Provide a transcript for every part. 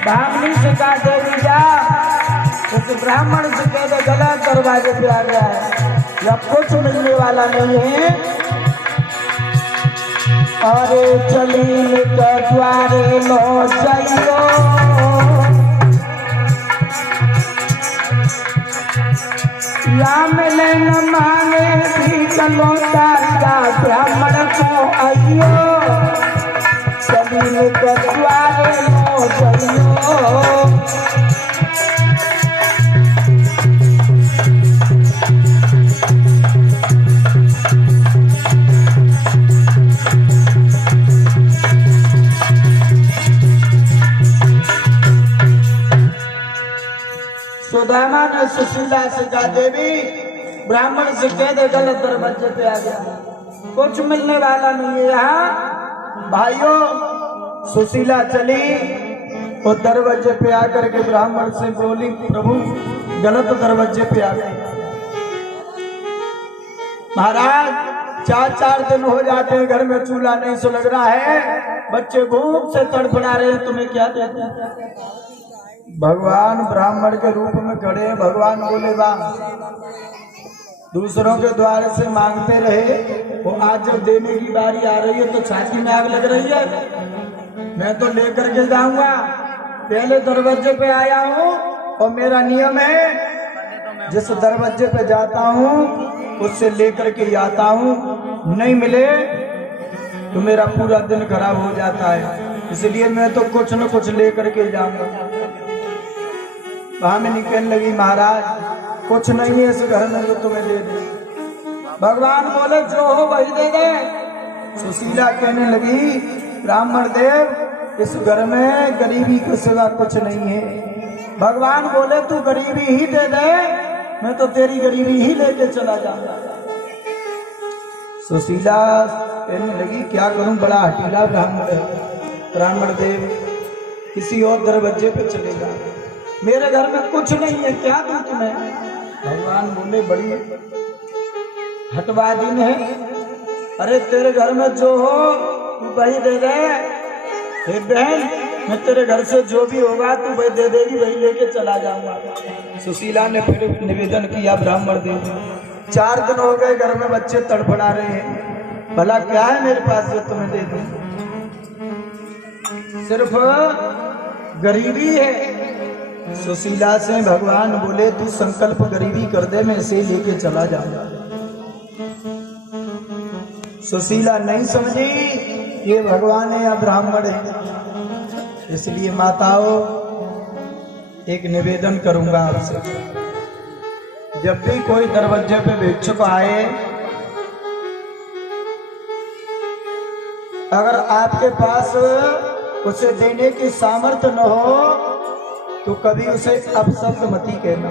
भागनी से कहा देवी जा, उस ब्राह्मण से कह दे गलत दरवाजे पे आ गया है, या कुछ मिलने वाला नहीं है। अरे चलील के द्वारे लो जाइयो, या मिले न मांगे भी चलो तारिया ब्राह्मण को आइयो, चलील के द्वारे लो जाइयो। सुदामा ने सुशीला से कहा देवी ब्राह्मण से कह दे गलत दरवाजे पे आ गया, कुछ मिलने वाला नहीं है यहाँ। भाइयों सुशीला चली और दरवाजे पे आकर के ब्राह्मण से बोली प्रभु गलत दरवाजे पे आ गए। महाराज 4-4 दिन हो जाते हैं, घर में चूल्हा नहीं सुलग रहा है, बच्चे भूख से तड़फड़ा रहे हैं, तुम्हें क्या देते हैं? भगवान ब्राह्मण के रूप में खड़े हैं। भगवान बोले वाह, दूसरों के द्वार से मांगते रहे, वो आज जब देने की बारी आ रही है तो छाती में आग लग रही है। मैं तो लेकर के जाऊंगा, पहले दरवाजे पे आया हूँ और मेरा नियम है जिस दरवाजे पे जाता हूँ उससे लेकर के आता हूँ, नहीं मिले तो मेरा पूरा दिन खराब हो जाता है, इसलिए मैं तो कुछ न कुछ लेकर के जाऊंगा। वहां में निकलने लगी महाराज कुछ नहीं है इस घर में जो तुम्हें दे दे। भगवान बोले जो हो वही दे दे। सुशीला कहने लगी ब्राह्मण देव इस घर में गरीबी के सिवा कुछ नहीं है। भगवान बोले तू गरीबी ही दे दे, मैं तो तेरी गरीबी ही लेके चला जाऊंगा। सुशीला कहने लगी क्या करूं, बड़ा हठीला ब्राह्मण है। ब्राह्मण देव किसी और दरवाजे पे चलेगा, मेरे घर में कुछ नहीं है, क्या दूं तुम्हें? भगवान बोले बड़ी हटवादीन है, अरे तेरे घर में जो हो तू वही दे दे। हे बहन मैं तेरे घर से जो भी होगा तू वही दे देगी, वही लेके चला जाऊंगा। सुशीला ने फिर निवेदन किया ब्राह्मण देव 4 दिन हो गए घर में बच्चे तड़फड़ा रहे हैं, भला क्या है मेरे पास जो तुम्हें दे दूं? सिर्फ गरीबी है। सुशीला से भगवान बोले तू संकल्प गरीबी कर दे, मैं इसे लेके चला जाऊंगा। सुशीला नहीं समझी ये भगवान है या ब्राह्मण है, इसलिए माताओं एक निवेदन करूंगा आपसे, जब भी कोई दरवाजे पे भिक्षुक आए, अगर आपके पास उसे देने की सामर्थ्य न हो तो कभी उसे अपशब्द मती कहना,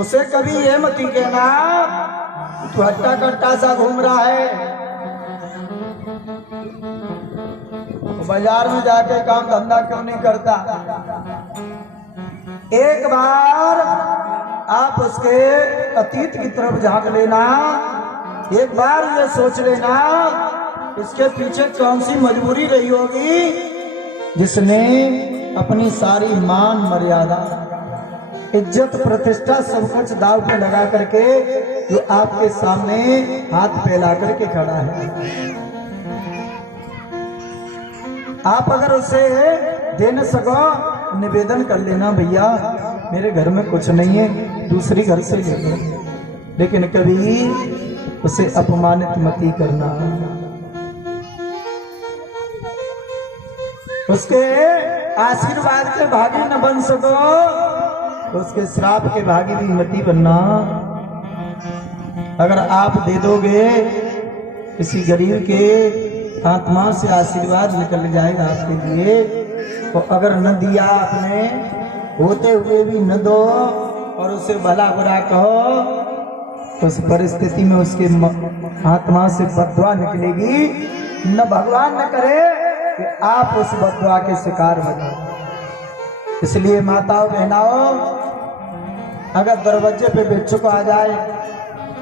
उसे कभी ये मती कहना तू हट्टा कट्टा सा घूम रहा है, बाजार में जाके काम धंधा क्यों नहीं करता। एक बार आप उसके अतीत की तरफ झांक लेना, एक बार ये सोच लेना इसके पीछे कौन सी मजबूरी रही होगी जिसने अपनी सारी मान मर्यादा इज्जत प्रतिष्ठा सब कुछ दाव पे लगा करके जो आपके सामने हाथ फैला करके खड़ा है। आप अगर उसे दे न सको निवेदन कर लेना भैया मेरे घर में कुछ नहीं है, दूसरी घर से ले लो, लेकिन कभी उसे अपमानित मत करना। उसके आशीर्वाद के भागी न बन सको, उसके श्राप के भागी भी मती बनना। अगर आप दे दोगे किसी गरीब के आत्मा से आशीर्वाद निकल जाएगा आपके लिए, तो अगर न दिया आपने होते हुए भी न दो और उसे भला बुरा कहो तो उस परिस्थिति में उसके आत्मा से बद्दुआ निकलेगी। न भगवान न करे कि आप उस बद्दुआ के शिकार बनो। इसलिए माताओं बहनाओं अगर दरवाजे पे भिक्षुक आ जाए,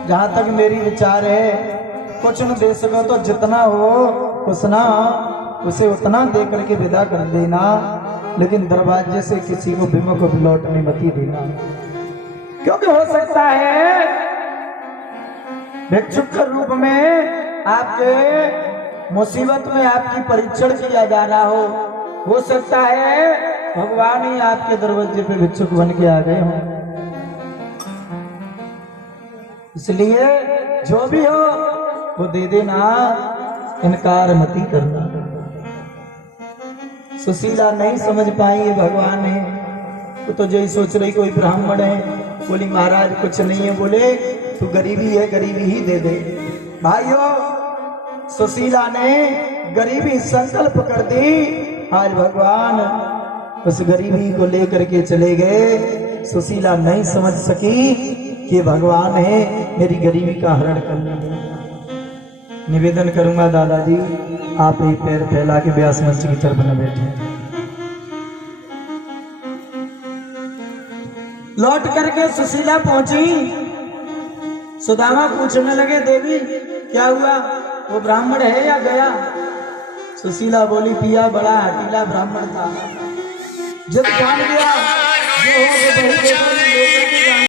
जहाँ तक मेरी विचार है कुछ न दे सको तो जितना हो उतना उसे उतना दे करके विदा कर देना, लेकिन दरवाजे से किसी को विमुख लौटने मत देना, क्योंकि हो सकता है भिक्षुक के रूप में आपके मुसीबत में आपकी परीक्षण किया जा रहा हो सकता है भगवान ही आपके दरवाजे पे भिक्षुक बन के आ गए हों। इसलिए जो भी हो वो दे देना, इनकार मत ही करना। सुशीला नहीं समझ पाई ये भगवान है, वो तो यही सोच रही कोई ब्राह्मण है, बोली महाराज कुछ नहीं है, बोले तू गरीबी है गरीबी ही दे दे। भाइयों सुशीला ने गरीबी संकल्प कर दी, आज भगवान उस गरीबी को लेकर के चले गए। सुशीला नहीं समझ सकी कि भगवान है मेरी गरीबी का हरण करने में। निवेदन करूंगा दादाजी आप ही पैर फैला के व्यास मंच की तरफ न बैठे। लौट करके सुशीला पहुंची, सुदामा पूछने लगे देवी क्या हुआ, वो ब्राह्मण है या गया? सुशीला बोली पिया बड़ा हटीला ब्राह्मण था, जब जान गया जो हो